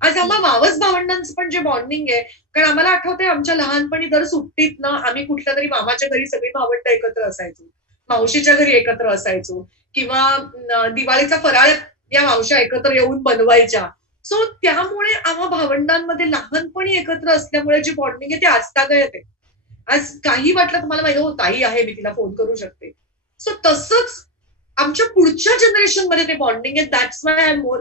आज आम्हा मावस भावंडांचं पण जे बॉन्डिंग आहे, कारण आम्हाला आठवतंय आमच्या लहानपणी दर सुट्टीत ना आम्ही कुठल्या तरी मामाच्या घरी सगळी भावंड एकत्र असायचो, मावशीच्या घरी एकत्र असायचो, किंवा दिवाळीचा फराळ या मावश्या एकत्र येऊन बनवायच्या. सो त्यामुळे आम्हा भावंडांमध्ये लहानपणी एकत्र असल्यामुळे जी बॉन्डिंग आहे ती आजतागायत आहे. आज काही वाटलं तुम्हाला माहिती हो ताई आहे मी तिला फोन करू शकते. सो तसंच आमच्या पुढच्या जनरेशन मध्ये ते बॉन्डिंग आहे. That's why I am more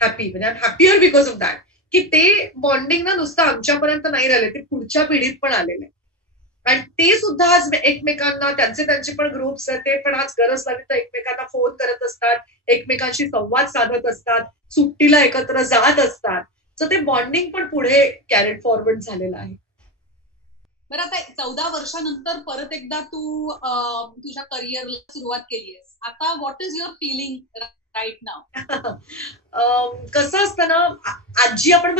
happy, म्हणजे I am happier because of that, की ते बॉन्डिंग ना नुसतं आमच्यापर्यंत नाही राहिले, ते पुढच्या पिढीत पण आलेले आहे. आणि ते सुद्धा आज एकमेकांना त्यांचे पण ग्रुप्स आहेत, ते पण आज गरज लागली तर एकमेकांना फोन करत असतात, एकमेकांशी संवाद साधत असतात, सुट्टीला एकत्र जात असतात. सो ते बॉन्डिंग पण पुढे कॅरेड फॉरवर्ड झालेलं आहे. बरं, आता 14 वर्षानंतर परत एकदा तू तुझ्या करिअरला सुरुवात केलीयस. आता what is your feeling right now? कसं असतं ना, आजी आपण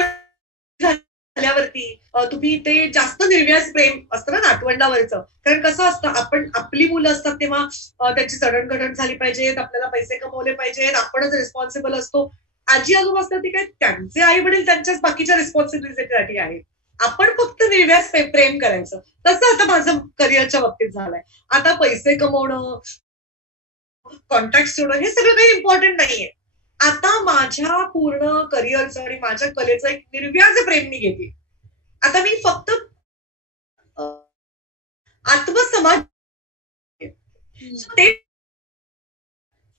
झाल्यावरती तुम्ही ते जास्त निर्व्याज प्रेम असतं ना नातवंडावरचं. कारण कसं असतं, आपण आपली मुलं असतात तेव्हा त्याची जडणघडण झाली पाहिजेत, आपल्याला पैसे कमवले पाहिजेत, आपणच रिस्पॉन्सिबल असतो. आजी आजोबा असतात ती काय त्यांचे आई वडील त्यांच्याच बाकीच्या रिस्पॉन्सिबिलिटीसाठी आहेत, आपण फक्त निर्व्याज प्रेम करायचं. तसं आता माझं करिअरच्या बाबतीत झालंय. आता पैसे कमवणं, कॉन्टॅक्ट ठेवणं हे सगळं काही इम्पॉर्टंट नाहीये. आता माझ्या पूर्ण करिअरचं आणि माझ्या कलेचं एक निर्व्याज प्रेम मी घेते. आता मी फक्त आत्मसमाज ते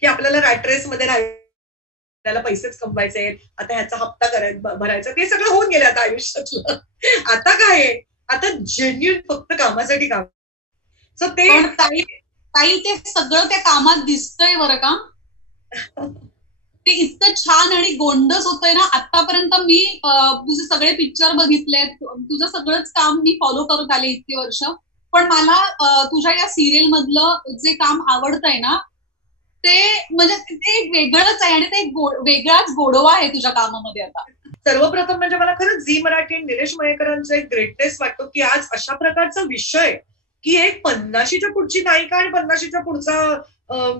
की आपल्याला रॅट रेस मध्ये राहायला पैसेच कमवायचे आहेत, आता ह्याचा हप्ता भरायचा, ते सगळं होऊन गेलं आता आयुष्यातलं. आता काय आहे, आता जेन्युइन फक्त कामासाठी काम. सो ते ताई ते सगळं त्या कामात दिसतंय बरं का. ते इतकं छान आणि गोंडस होतंय ना. आतापर्यंत मी तुझे सगळे पिक्चर बघितलेत, तुझं सगळंच काम मी फॉलो करत आले इतकी वर्ष. पण मला तुझ्या या सिरियल मधलं जे काम आवडतंय ना, ते म्हणजे ते वेगळंच आहे आणि ते वेगळाच गोडवा आहे तुझ्या कामामध्ये. आता सर्वप्रथम म्हणजे मला खरंच झी मराठी आणि निलेश मयेकरांचा एक ग्रेटनेस वाटतो की आज अशा प्रकारचा विषय की एक 50च्या पुढची नायिका आणि 50च्या पुढचा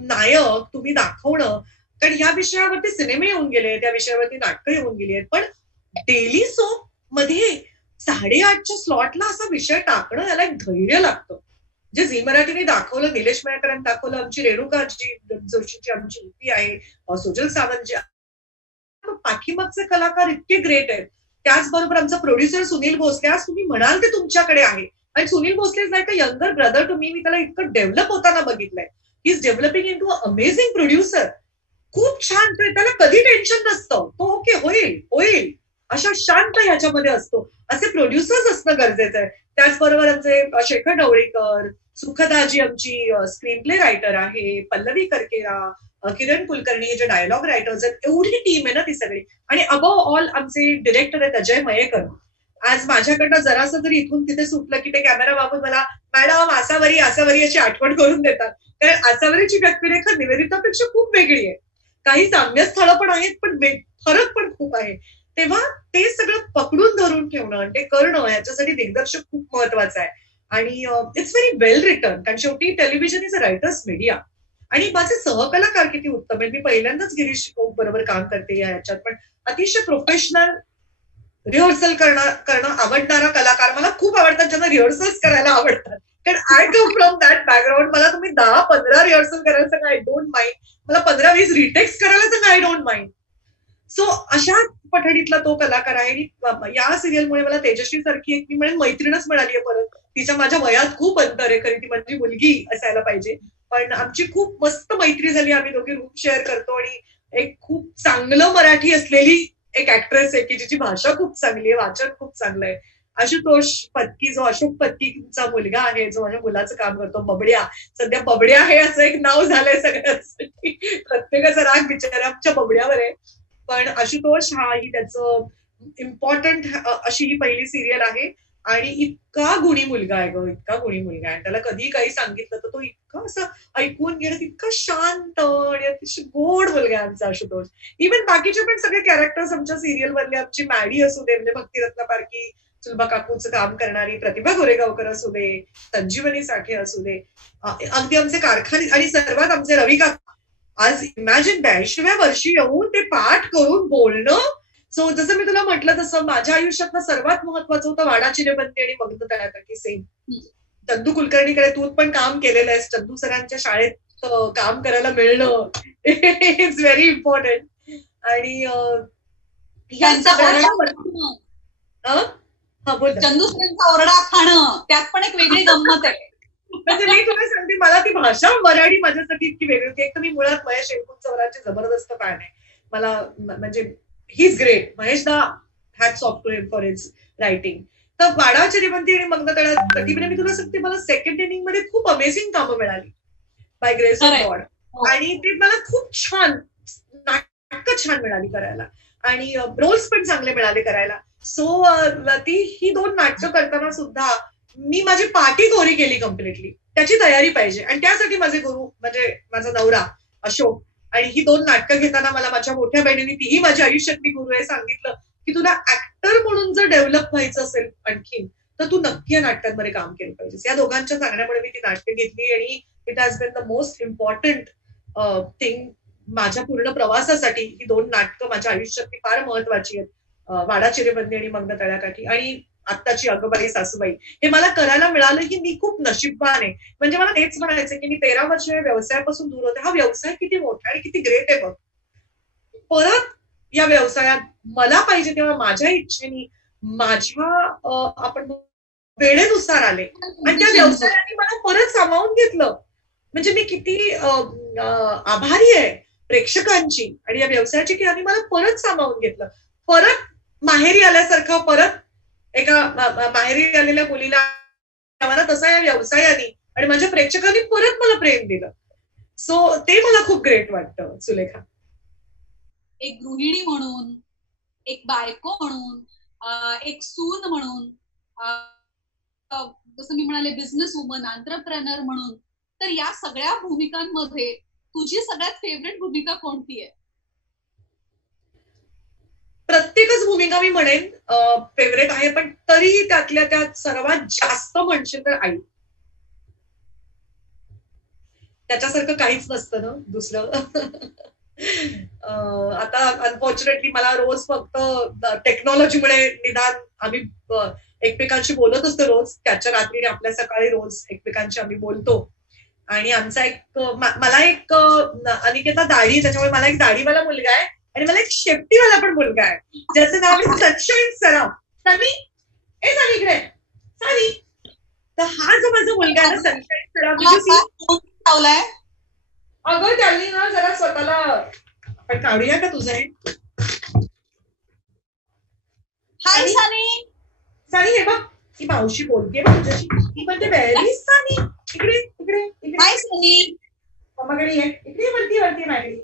नायक तुम्ही दाखवणं. कारण ह्या विषयावरती सिनेमे येऊन गेले, त्या विषयावरती नाटकं येऊन गेली आहेत, पण डेली सोप मध्ये 8:30च्या स्लॉटला असा विषय टाकणं याला एक धैर्य लागतं. जे झी मराठीने दाखवलं, निलेश मयेकरांनी दाखवलं, आमची रेणुका जोशीची आमची युपी आहे, सुजल सावंत, पाठीमागचे कलाकार इतके ग्रेट आहेत. त्याचबरोबर आमचा प्रोड्युसर सुनील भोसले, आज तुम्ही म्हणाल ते तुमच्याकडे आहे. आणि Sunil Bhosale is like a younger brother to me. त्याला इतकं डेव्हलप होताना बघितलंय. He is developing into a amazing producer. खूप छान, त्याला कधी टेन्शन नसतं, तो ओके होईल अशा शांत ह्याच्यामध्ये असतो. असे प्रोड्युसर्स असणं गरजेचं आहे. त्याचबरोबर आमचे शेखर ढवळीकर, सुखदाजी आमची स्क्रीन प्ले रायटर आहे, पल्लवी करकेरा, किरण कुलकर्णी हे जे डायलॉग रायटर्स आहेत, एवढी टीम आहे ना ती सगळी. आणि अबव ऑल आमचे डिरेक्टर आहेत अजय मयेकर. आज माझ्याकडनं जरासं जरी इथून तिथे सुटलं की ते कॅमेरा बाबून मला मॅडम आसावरी अशी आठवण करून देतात. कारण आसावरीची व्यक्तिरेखा निवेदितापेक्षा खूप वेगळी आहे. काही साम्य स्थळं पण आहेत, पण फरक पण खूप आहे. तेव्हा ते सगळं पकडून धरून ठेवणं आणि ते करणं याच्यासाठी दिग्दर्शक खूप महत्वाचं आहे. आणि इट्स व्हेरी वेल रिटर्न, कारण शेवटी television is a writers media. आणि माझे सहकलाकार किती उत्तम आहेत. मी पहिल्यांदाच गिरीश बरोबर काम करते या ह्याच्यात, पण अतिशय प्रोफेशनल, रिहर्सल करणं आवडणारा कलाकार मला खूप आवडतात, ज्यांना रिहर्सल्स करायला आवडतात. कारण I come from that background. मला तुम्ही 10-15 रिहर्सल करायला सांगा, आय डोंट माइंड. मला 15-20 रिटेक्स करायला सांगा, आय डोंट माइंड. सो अशा पठडीतला तो कलाकार आहे. आणि या सिरियलमुळे मला तेजश्री सारखी एक मी म्हणेन मैत्रीणच मिळाली आहे परत. तिच्या माझ्या वयात खूप अंतर आहे, खरी ती माझी मुलगी असायला पाहिजे, पण आमची खूप मस्त मैत्री झाली. आम्ही दोघे रूम शेअर करतो आणि एक खूप चांगलं मराठी असलेली एक ऍक्ट्रेस आहे की जिची भाषा खूप चांगली आहे, वाचन खूप चांगलं आहे. आशुतोष पत्की, जो अशोक पत्कीचा मुलगा आहे, जो माझ्या मुलाचं काम करतो, बबड्या. सध्या बबड्या हे असं एक नाव झालंय सगळ्यांसाठी. प्रत्येकाचा राग बिचाऱ्याच्या बबड्यावर आहे. पण आशुतोष हा ही त्याचं इम्पॉर्टंट अशी ही पहिली सिरियल आहे. आणि इतका गुणी मुलगा आहे ग, इतका गुणी मुलगा आहे. त्याला कधी काही सांगितलं तर तो इतका असं ऐकून घेणं, इतका शांत आणि अतिशय गोड मुलगा आहे आमचा आशुतोष. इव्हन बाकीचे पण सगळे कॅरेक्टर्स आमच्या सिरियल मधले, आमची मॅडी असू दे, म्हणजे भक्तिरत्न पारखी, सुलभा काकूचं काम करणारी प्रतिभा गोरेगावकर असू दे, संजीवनी साठे असू दे, अगदी आमचे कारखाने, आणि सर्वात आमचे रवी काका. आज इमॅजिन 82व्या वर्षी येऊन ते पाठ करून बोलणं. सो जसं मी तुला म्हटलं तसं माझ्या आयुष्यातलं सर्वात महत्वाचं होतं वाडा चिरेबंदी आणि मग्न तळ्याकाठी. सेम चंदू कुलकर्णीकडे तू पण काम केलेलं आहेस, चंदू सरांच्या शाळेत काम करायला मिळणं इट्स व्हेरी इम्पॉर्टंट. आणि चंदू सरांचा ओरडा खाणं, त्यात पण एक वेगळी गंमत आहे. म्हणजे मी तुला सांगते, मला ती भाषा मराठी माझ्यासाठी इतकी वेगळी होती. एक तर मी मुळात महेश एलकुंचवारांची जबरदस्त फॅन आहे. मला म्हणजे he is great. Mahesh da hats off to him for his writing. तर वाडा चिरेबंदी आणि मग्न तळ्याकाठी मी तुला सांगते, मला सेकंड इनिंग मध्ये खूप अमेझिंग कामं मिळाली बाय ग्रेस ऑफ गॉड. आणि ते मला खूप छान नाटकं छान मिळाली करायला, आणि रोल्स पण चांगले मिळाले करायला. सो ही 2 नाटकं करताना सुद्धा मी माझी पाठी कोरी केली कम्प्लिटली. त्याची तयारी पाहिजे, आणि त्यासाठी माझे गुरु म्हणजे माझा नवरा अशोक. आणि ही 2 नाटकं घेताना मला माझ्या मोठ्या बहिणीने, तीही माझ्या आयुष्यातली गुरु आहे, सांगितलं की तुला ऍक्टर म्हणून जर डेव्हलप व्हायचं असेल आणखीन, तर तू नक्की या नाटकांमध्ये काम केलं पाहिजे. या दोघांच्या सांगण्यामुळे मी ती नाटकं घेतली, आणि it has been the most important thing माझ्या पूर्ण प्रवासासाठी. ही 2 नाटकं माझ्या आयुष्यातली फार महत्वाची आहेत, वाडा चिरेबंदी आणि मग्न तळ्याकाठी. आणि आत्ताची अगबाई सासूबाई, हे मला करायला मिळालं की मी खूप नशीबवान आहे. म्हणजे मला तेच म्हणायचं की मी 13 वर्ष या व्यवसायापासून दूर होते. हा व्यवसाय किती मोठा आणि किती ग्रेट आहे बघ. परत या व्यवसायात मला पाहिजे तेव्हा माझ्या इच्छेने, माझ्या आपण वेळेनुसार आले, आणि त्या व्यवसायाने मला परत सामावून घेतलं. म्हणजे मी किती आभारी आहे प्रेक्षकांची आणि या व्यवसायाची, की आणि मला परत सामावून घेतलं. परत माहेरी आल्यासारखं, परत एका माहेरी आलेल्या मुलीला मला तसा या व्यवसायाने आणि माझ्या प्रेक्षकांनी परत मला प्रेम दिलं. सो ते मला खूप ग्रेट वाटतं सुलेखा. एक गृहिणी म्हणून, एक बायको म्हणून, एक सून म्हणून, जसं मी म्हणाले बिझनेस वुमन, एंटरप्रेनर म्हणून, तर या सगळ्या भूमिकांमध्ये तुझी सगळ्यात फेवरेट भूमिका कोणती आहे? प्रत्येकच भूमिका मी म्हणेन फेवरेट आहे, पण तरीही त्यातल्या त्यात सर्वात जास्त म्हणशील तर आई. त्याच्यासारखं काहीच नसतं ना दुसरं. आता अनफॉर्च्युनेटली मला रोज फक्त टेक्नॉलॉजीमुळे निदान आम्ही एकमेकांशी बोलत असतो रोज, त्याच्या रात्री आपल्या सकाळी रोज एकमेकांशी आम्ही बोलतो. आणि आमचा एक मला एक अनिकेता दाढी, त्याच्यामुळे मला एक दाढीवाला मुलगा आहे, आणि मला एक शेपटीवाला पण मुलगा आहे, ज्याचं नाव आहे सनशाईन सराफ. सनी, ए सनी इकडे, सनी. तर हा जो माझा मुलगा आहे ना, सनशाईन सराफ, लावलाय अगं त्यांनी ना जरा स्वतःला, आपण काढूया का तुझं हे? हाय सनी. सनी हे बघ, ही मावशी बोलते बघ तुझ्याशी, ती म्हणते व्हेरी सनी, इकडे इकडे इकडे. हाय सनी. मम्माकडे ये, इकडे वरती वरती माझी.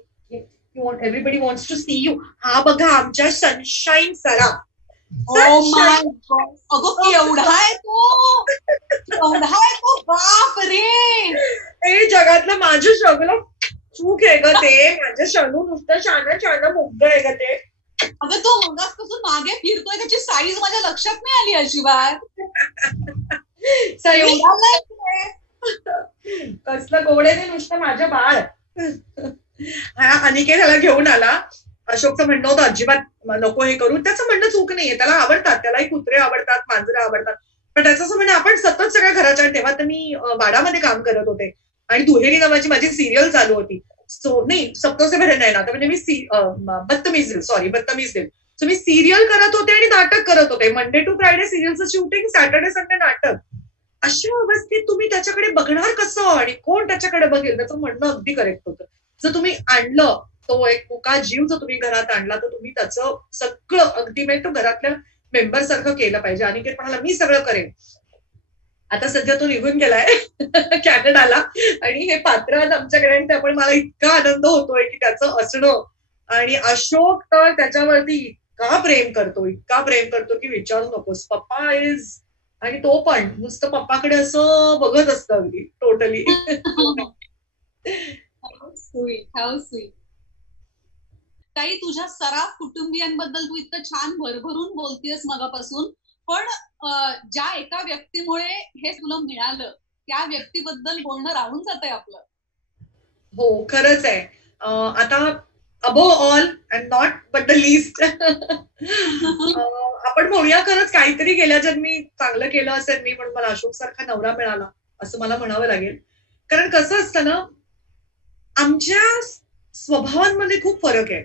Everybody wants to see you. हा बघा आमच्या सनशाईन सराफ. अगं एवढा आहे तो, एवढा आहे तो, बाप रे. हे जगातलं माझं सगळं चूक आहे ग ते, माझं शनू नुसतं शान शान मुग्ध आहे ग ते. अगं तो मगासपासून मागे फिरतोय, त्याची साईज माझ्या लक्षात नाही आली अजिबात. कसलं गोडेने नुसतं माझं बाळ. हा अनिकेत घेऊन आला. अशोकचं म्हणणं होतं अजिबात नको हे करू, त्याचं म्हणणं चूक नाहीये, त्याला आवडतात, त्यालाही कुत्रे आवडतात, मांजरं आवडतात, पण त्याचं असं म्हणणं आपण सतत सगळ्या घराच्या, तेव्हा तर मी वाडामध्ये काम करत होते आणि दुहेरी नावाची माझी सिरियल चालू होती. सो नाही, सप्तोसे भरे नाही ना, तर म्हणजे मी बत्तमीज दिल. सो मी सिरियल करत होते आणि नाटक करत होते. मंडे टू फ्रायडे सिरियलचं शूटिंग, सॅटर्डे संडे नाटक. अशा अवस्थेत तुम्ही त्याच्याकडे बघणार कसं आणि कोण त्याच्याकडे बघेल? त्याचं म्हणणं अगदी करेक्ट होतं. जर तुम्ही आणलं तो एक मुका जीव जर तुम्ही घरात आणला तर तुम्ही त्याचं सगळं अगदी म्हणजे तो घरातल्या मेंबर सारखं केलं पाहिजे. अनिकेत म्हणाला मी सगळं करेन. आता सध्या तो निघून गेलाय कॅनडाला आणि हे पात्र आज आमच्याकडे आणि त्यामुळे मला इतका आनंद होतोय की त्याचं असणं. आणि अशोक तर त्याच्यावरती इतका प्रेम करतो की विचारू नकोस. पप्पा इज आणि तो पण नुसतं पप्पाकडे असं बघत असतं अगदी टोटली. ताई, तुझ्या सराफ कुटुंबियांबद्दल तू इतकं छान भरभरून बोलतेस मगापासून, पण ज्या एका व्यक्तीमुळे हे तुला मिळालं त्या व्यक्तीबद्दल बोलणं राहून जातंय आपलं. हो खरंच आहे. आता above all and not but the list आपण म्हणूया खरंच काहीतरी गेल्या जन्मी चांगलं केलं असेल मी, पण मला अशोक सारखा नवरा मिळाला असं मला म्हणावं लागेल. कारण कसं असतं ना, आमच्या स्वभावांमध्ये खूप फरक आहे,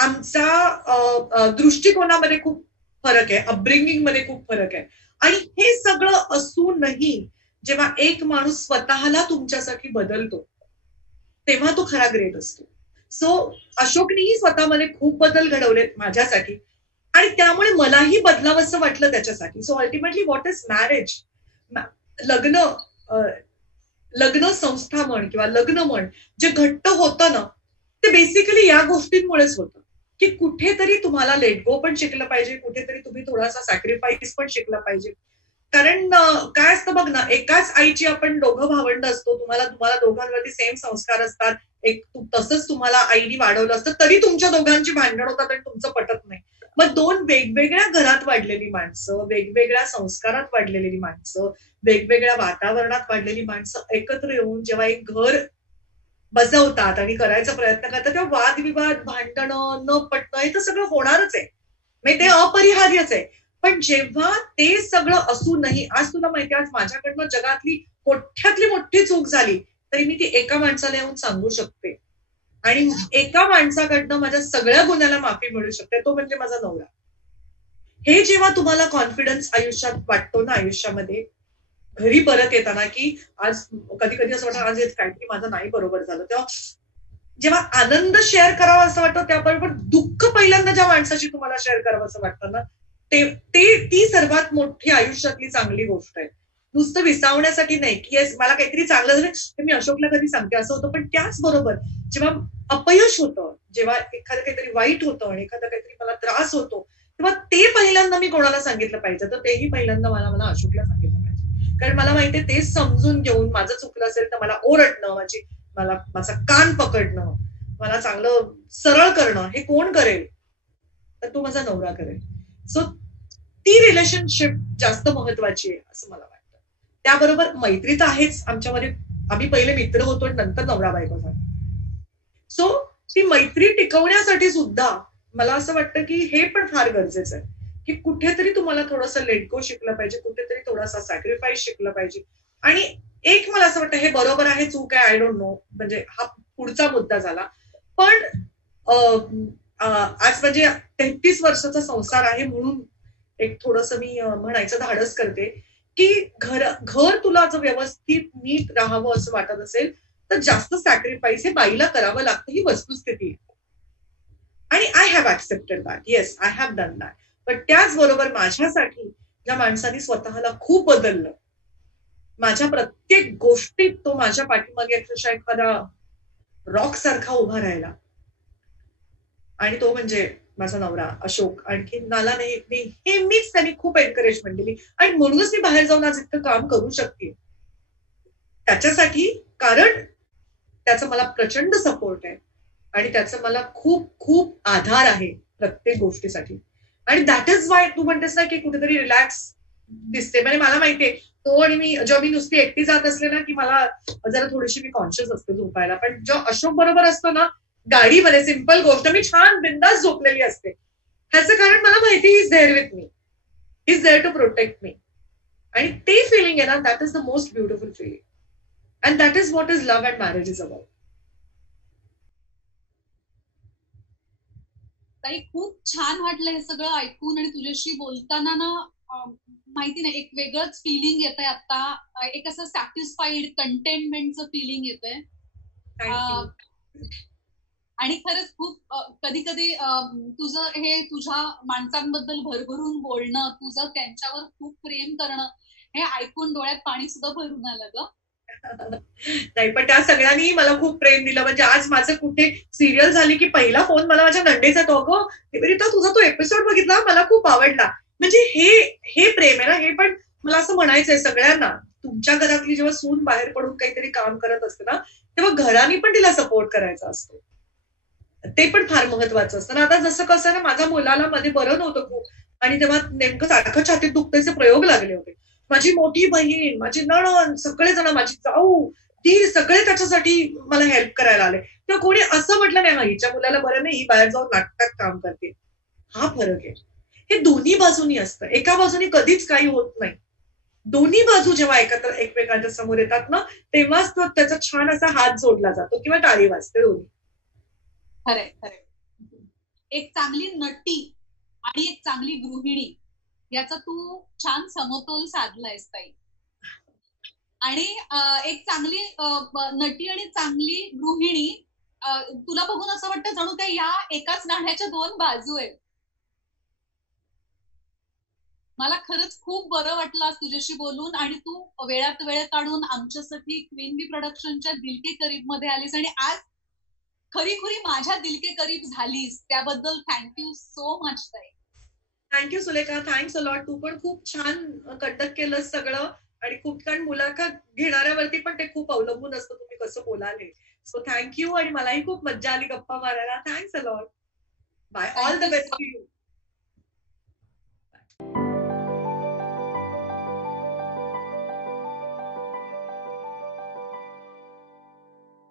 आमचा दृष्टिकोनामध्ये खूप फरक आहे, अपब्रिंगिंग मध्ये खूप फरक आहे. आणि हे सगळं असूनही जेव्हा एक माणूस स्वतःला तुमच्यासाठी बदलतो तेव्हा तो खरा ग्रेट असतो. सो अशोकनेही स्वतःमध्ये खूप बदल घडवलेत माझ्यासाठी आणि त्यामुळे मलाही बदलावंसं वाटलं त्याच्यासाठी. So ultimately what is marriage, लग्न लग्न संस्था म्हण किंवा लग्न म्हण जे घट्ट होतं ना ते बेसिकली या गोष्टींमुळेच होतं की कुठेतरी तुम्हाला लेट गो पण शिकलं पाहिजे, कुठेतरी तुम्ही थोडासा सॅक्रिफाईस पण शिकलं पाहिजे. कारण काय असतं बघ ना, एकाच आईची आपण दोघं भावंड असतो, तुम्हाला दोघांवरती सेम संस्कार असतात, तसंच तुम्हाला आईने वाढवलं असतं तरी तुमच्या दोघांची भांडण होतात आणि तुमचं पटत नाही. मग दोन वेगवेगळ्या घरात वाढलेली माणसं, वेगवेगळ्या संस्कारात वाढलेली माणसं, वेगवेगळ्या वातावरणात वाढलेली माणसं एकत्र येऊन जेव्हा एक घर बसवतात आणि करायचा प्रयत्न करतात तेव्हा वादविवाद, भांडणं, न पटणं हे तर सगळं होणारच आहे, म्हणजे ते अपरिहार्यच आहे. पण जेव्हा ते सगळं असूनही आज तुला माहिती आज माझ्याकडनं जगातली मोठ्यातली मोठी चूक झाली तरी मी ती एका माणसाला येऊन सांगू शकते आणि एका माणसाकडनं माझ्या सगळ्या गुन्ह्याला माफी मिळू शकते, तो म्हणजे माझा नवरा. हे जेव्हा तुम्हाला कॉन्फिडन्स आयुष्यात वाटतो ना, आयुष्यामध्ये घरी परत येताना की आज कधी कधी असं वाटतं आज काहीतरी माझं नाही बरोबर झालं, तेव्हा जेव्हा आनंद शेअर करावा असं वाटतं त्याबरोबर दुःख पहिल्यांदा ज्या माणसाशी तुम्हाला शेअर करावं असं वाटतं ना ती सर्वात मोठी आयुष्यातली चांगली गोष्ट आहे. नुसतं विसावण्यासाठी नाही की मला काहीतरी चांगलं झालं ते मी अशोकला कधी सांगते असं होतं. पण त्याचबरोबर जेव्हा अपयश होतं, जेव्हा एखादं काहीतरी वाईट होतं आणि एखादा काहीतरी मला त्रास होतो तेव्हा ते पहिल्यांदा मी कोणाला सांगितलं पाहिजे तर तेही पहिल्यांदा मला अशोकला सांगितलं पाहिजे. कारण मला माहितीये तेच समजून घेऊन माझं चुकलं असेल तर मला ओरडणं, माझा कान पकडणं, मला चांगलं सरळ करणं हे कोण करेल तर तो माझा नवरा करेल. सो ती रिलेशनशिप जास्त महत्वाची आहे असं मला वाटतं. त्याबरोबर मैत्री तर आहेच आमच्यामध्ये, आम्ही पहिले मित्र होतो नंतर नवरा बायको झालो. सो ती मैत्री टिकवण्यासाठी सुद्धा मला असं वाटतं की हे पण फार गरजेचं आहे की कुठेतरी तुम्हाला थोडंसं लेट गो शिकलं पाहिजे, कुठेतरी थोडासा सॅक्रिफाईस शिकलं पाहिजे. आणि एक मला असं वाटतं हे बरोबर आहे चूक आहे आय डोंट नो, म्हणजे हा पुढचा मुद्दा झाला. पण आज म्हणजे 33 वर्षाचा संसार आहे म्हणून एक थोडस मी म्हणायचं धाडस करते की घर तुला जर व्यवस्थित नीट राहावं असं वाटत असेल तर जास्त सॅक्रिफाईस हे बाईला करावं लागतं, ही वस्तुस्थिती आहे. आणि I have accepted that, yes I have done that. पण त्याचबरोबर माझ्यासाठी ज्या माणसाने स्वतःला खूप बदललं, माझ्या प्रत्येक गोष्टीत तो माझ्या पाठीमागे अक्षरशः एखादा रॉक सारखा उभा राहिला आणि तो म्हणजे माझा नवरा अशोक. आणखी मला नेहमीच त्यांनी खूप एनकरेजमेंट दिली आणि म्हणूनच मी बाहेर जाऊन आज इतकं काम करू शकते त्याच्यासाठी, कारण त्याचा मला प्रचंड सपोर्ट आहे आणि त्याचा मला खूप खूप आधार आहे प्रत्येक गोष्टीसाठी. आणि दॅट इज वाय तू म्हणतेस ना की कुठेतरी रिलॅक्स दिसते, म्हणजे मला माहितीये तो आणि मी जेव्हा मी नुसती एकटी जात असले ना की मला जरा थोडीशी मी कॉन्शियस असते झोपायला, पण जेव्हा अशोक बरोबर असतो ना गाडीमध्ये सिंपल गोष्ट मी छान बिंदास झोपलेली असते. ह्याचं कारण मला माहिती is there with me, is there to protect me. आणि ते फिलिंग आहे ना that is the most beautiful feeling and that is what is love and marriage is about. ताई खूप छान वाटलं हे सगळं ऐकून आणि तुझ्याशी बोलताना ना माहिती नाही एक वेगळंच फिलिंग येत आहे आता, एक असं सॅटिस्फाईड कंटेनमेंटचं फिलिंग येत आहे. आणि खरंच खूप कधी कधी तुझं हे तुझ्या माणसांबद्दल भरभरून बोलणं, तुझं त्यांच्यावर खूप प्रेम करणं, हे ऐकून डोळ्यात पाणी सुद्धा भरून आलं ग. नाही, पण त्या सगळ्यांनी मला खूप प्रेम दिलं. म्हणजे आज माझं कुठे सिरियल झाली की पहिला फोन मला माझ्या नंडेचा येतो, अगं रीता तुझा तो एपिसोड बघितला, मला खूप आवडला. म्हणजे हे हे प्रेम आहे ना. हे पण मला असं म्हणायचंय सगळ्यांना, तुमच्या घरातली जेव्हा सून बाहेर पडून काहीतरी काम करत असते ना, तेव्हा घराने पण तिला सपोर्ट करायचा असतो. ते पण फार महत्वाचं असतं ना. आता जसं कसं ना, माझ्या मुलाला मध्ये बरं नव्हतं खूप, आणि तेव्हा नेमकं सारखं छातीत दुखतेचे प्रयोग लागले होते. माझी मोठी बहीण, माझी नणंद, सगळेजण, माझी जाऊ, ती सगळे त्याच्यासाठी मला हेल्प करायला आले. तेव्हा कोणी असं म्हटलं नाही, हिच्या मुलाला बरं नाही, ही बाहेर जाऊन नाटकात काम करते. हा फरक आहे. हे दोन्ही बाजूनी असतं. एका बाजूनी कधीच काही होत नाही. दोन्ही बाजू जेव्हा एकत्र एकमेकांच्या समोर येतात ना, तेव्हाच त्याचा छान असा हात जोडला जातो किंवा टाळी वाजते दोन्ही. खरंय खरंय. एक चांगली नटी आणि एक चांगली गृहिणी याचा तू छान समतोल साधलायस ताई. आणि एक चांगली नटी आणि चांगली गृहिणी, तुला बघून असं वाटतं जणू काही या एकाच नाण्याच्या दोन बाजू आहेत. मला खरंच खूप बरं वाटलं आज तुझ्याशी बोलून, आणि तू वेळात वेळ काढून आमच्यासाठी क्वीन बी प्रोडक्शनच्या दिल के करीब मध्ये आलीस, आणि आज खरी खुरी माझ्या दिल के करीब झालीस, त्याबद्दल थँक्यू सो मच ताई. Thank you Sulekha, thanks a lot. तू पण खूप छान कंडक्ट केलंस सगळं, आणि खूप, कारण मुलाखत घेणाऱ्यावरती पण ते खूप अवलंबून असतं तुम्ही कसं बोलाले. सो थँक्यू, आणि मलाही खूप मज्जा आली गप्पा मारायला. Thanks a lot. Bye, all the best to you.